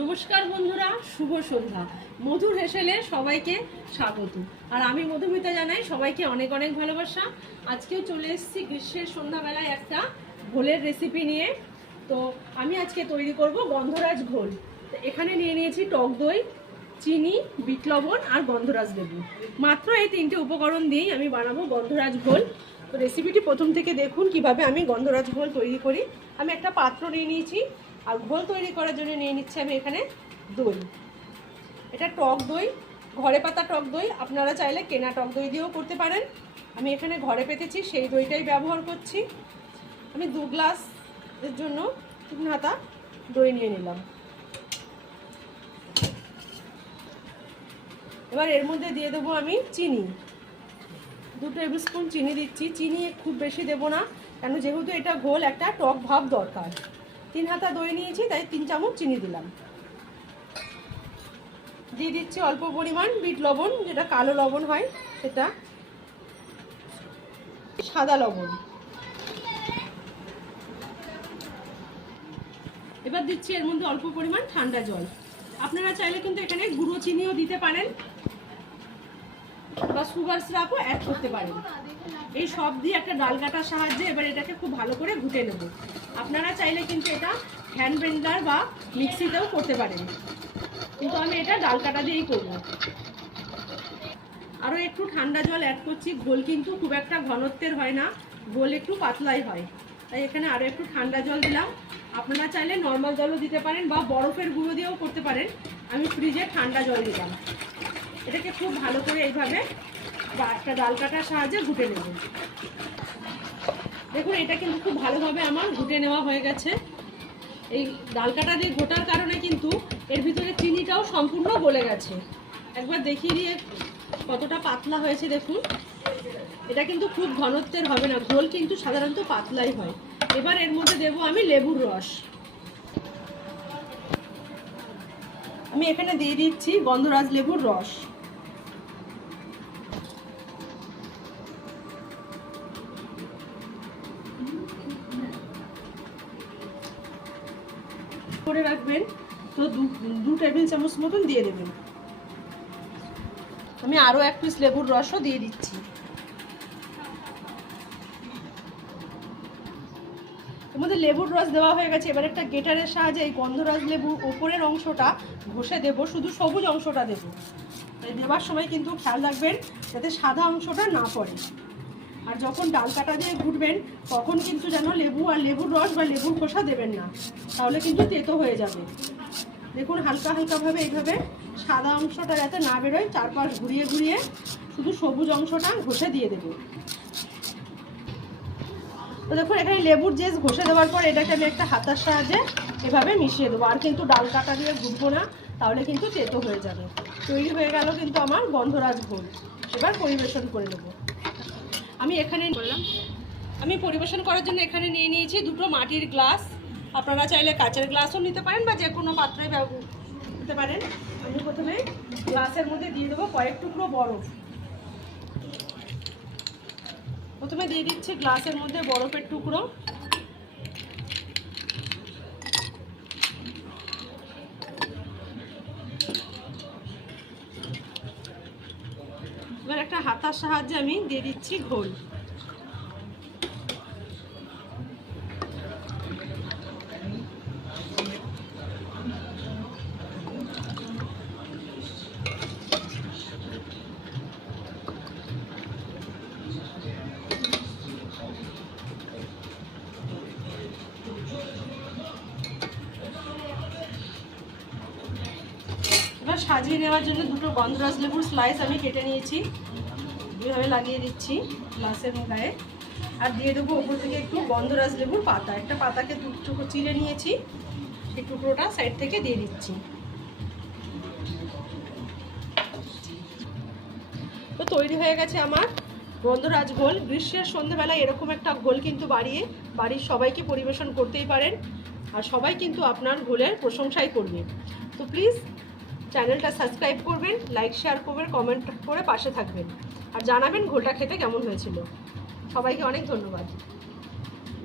নমস্কার বন্ধুরা, শুভ সন্ধ্যা। মধুর হেসেলে সবাইকে স্বাগত। আর আমি মধুমিতা জানাই সবাইকে অনেক অনেক ভালোবাসা। আজকেও চলে এসেছি গ্রীষ্মের সন্ধ্যাবেলায় একটা ঘোলের রেসিপি নিয়ে। তো আমি আজকে তৈরি করব গন্ধরাজ ঘোল। তো এখানে নিয়ে নিয়েছি টক দই, চিনি, বিট লবণ আর গন্ধরাজ লেবু। মাত্র এই তিনটে উপকরণ দিয়েই আমি বানাবো গন্ধরাজ ঘোল। তো রেসিপিটি প্রথম থেকে দেখুন কিভাবে আমি গন্ধরাজ ঘোল তৈরি করি। আমি একটা পাত্র নিয়ে নিয়েছি আর ঘোল তৈরি করার জন্য নিয়ে নিচ্ছি আমি এখানে দই। এটা টক দই, ঘরে পাতা টক দই। আপনারা চাইলে কেনা টক দই দিয়েও করতে পারেন। আমি এখানে ঘরে পেতেছি সেই দইটাই ব্যবহার করছি। আমি 2 গ্লাসের জন্য 3 হাতা দই নিয়ে নিলাম। এবার এর মধ্যে দিয়ে দেবো আমি চিনি। 2 টেবিল স্পুন চিনি দিচ্ছি। চিনি খুব বেশি দেবো না, কেন যেহেতু এটা ঘোল একটা টক ভাব দরকার। 3 হাতা দই নিয়েছি তাই 3 চামচ চিনি দিলাম। দিয়ে দিচ্ছি অল্প পরিমাণ বিট লবণ, যেটা কালো লবণ হয় সেটা, সাদা লবণ। এবার দিচ্ছি এর মধ্যে অল্প পরিমাণ ঠান্ডা জল। আপনারা চাইলে কিন্তু এখানে গুঁড়ো চিনিও দিতে পারেন বা সুগার সিরাপও অ্যাড করতে পারেন। এই সব দিয়ে একটা ডাল কাটার সাহায্যে এবার এটাকে খুব ভালো করে ঘুটে নেব। আপনারা চাইলে কিন্তু এটা হ্যান্ড ব্লেন্ডার বা মিক্সিতেও করতে পারেন, কিন্তু আমি এটা ডাল কাটা দিয়েই করব। আরও একটু ঠান্ডা জল অ্যাড করছি। ঘোল কিন্তু খুব একটা ঘনত্বের হয় না, ঘোল একটু পাতলাই হয়, তাই এখানে আরও একটু ঠান্ডা জল দিলাম। আপনারা চাইলে নর্মাল জলও দিতে পারেন বা বরফের গুঁড়ো দিয়েও করতে পারেন। আমি ফ্রিজে ঠান্ডা জল দিলাম। এটাকে খুব ভালো করে এইভাবে একটা ডাল কাটার সাহায্যে ঘুটে নেব। দেখুন এটা কিন্তু খুব ভালোভাবে আমার ঘুটে নেওয়া হয়ে গেছে। এই ডাল কাটা দিয়ে ঘোটার কারণে কিন্তু এর ভিতরে চিনিটাও সম্পূর্ণ গলে গেছে। একবার দেখিয়ে দিয়ে কতটা পাতলা হয়েছে দেখুন। এটা কিন্তু খুব ঘনত্বের হবে না, ঘোল কিন্তু সাধারণত পাতলাই হয়। এবার এর মধ্যে দেবো আমি লেবুর রস। আমি এখানে দিয়ে দিচ্ছি গন্ধরাজ লেবুর রস। করে রাখবেন, তো 2 টেবিল চামচ মতন দিয়ে দেবেন। আমি আরও 1 পিস লেবুর রসও দিয়ে দিচ্ছি। এর মধ্যে লেবুর রস দেওয়া হয়ে গেছে। এবার একটা গ্রেটারের সাহায্যে এই গন্ধরাজ লেবুর ওপরের অংশটা ঘষে দেব, শুধু সবুজ অংশটা দেব। তাই দেওয়ার সময় কিন্তু খেয়াল রাখবেন যাতে সাদা অংশটা না পড়ে। আর যখন ডাল কাটা দিয়ে ঘুটবেন তখন কিন্তু যেন লেবু আর লেবুর রস বা লেবুর খোসা দেবেন না, তাহলে কিন্তু তেতো হয়ে যাবে। দেখুন হালকা হালকাভাবে এইভাবে সাদা অংশটা যাতে না বেরোয় চারপাশ ঘুরিয়ে ঘুরিয়ে শুধু সবুজ অংশটা ঘষে দিয়ে দেবো। তো দেখুন এখানে লেবুর জেস ঘষে দেওয়ার পর এটাকে আমি একটা হাতার সাহায্যে এভাবে মিশিয়ে দেবো। আর কিন্তু ডাল কাটা দিয়ে ঘুটবো না, তাহলে কিন্তু তেতো হয়ে যাবে। তৈরি হয়ে গেল কিন্তু আমার গন্ধরাজ ঘোল। এবার পরিবেশন করে নেব। আমি পরিবেশন করার জন্য এখানে নিয়ে নিয়েছি 2টো মাটির গ্লাস। আপনারা চাইলে কাঁচের গ্লাসও নিতে পারেন বা যে কোনো পাত্রে নিতে পারেন। আমি প্রথমে গ্লাসের মধ্যে দিয়ে দেবো কয়েক টুকরো বরফ। প্রথমে দিয়ে দিচ্ছি গ্লাসের মধ্যে বরফের টুকরো। এবার একটা হাতার সাহায্যে আমি দিয়ে দিচ্ছি ঘোল। এবার সাজিয়ে নেওয়ার জন্য 2টো গন্ধরাজ লেবুর স্লাইস আমি কেটে নিয়েছি, এভাবে লাগিয়ে দিচ্ছি গ্লাসের গায়ে। আর দিয়ে দেবো ওপর থেকে একটু গন্ধরাজ লেবুর পাতা। একটা পাতাকে 2 টুকরো চিড়ে নিয়েছি, সেই টুকরোটা সাইড থেকে দিয়ে দিচ্ছি। তো তৈরি হয়ে গেছে আমার গন্ধরাজ ঘোল। গ্রীষ্মের সন্ধ্যেবেলায় এরকম একটা ঘোল কিন্তু বাড়ির সবাইকে পরিবেশন করতেই পারেন। আর সবাই কিন্তু আপনার ঘোলের প্রশংসাই করবে। তো প্লিজ চ্যানেলটা সাবস্ক্রাইব করবেন, লাইক শেয়ার করবেন, কমেন্ট করে পাশে থাকবেন আর জানাবেন ঘোলটা খেতে কেমন হয়েছিল। সবাইকে অনেক ধন্যবাদ।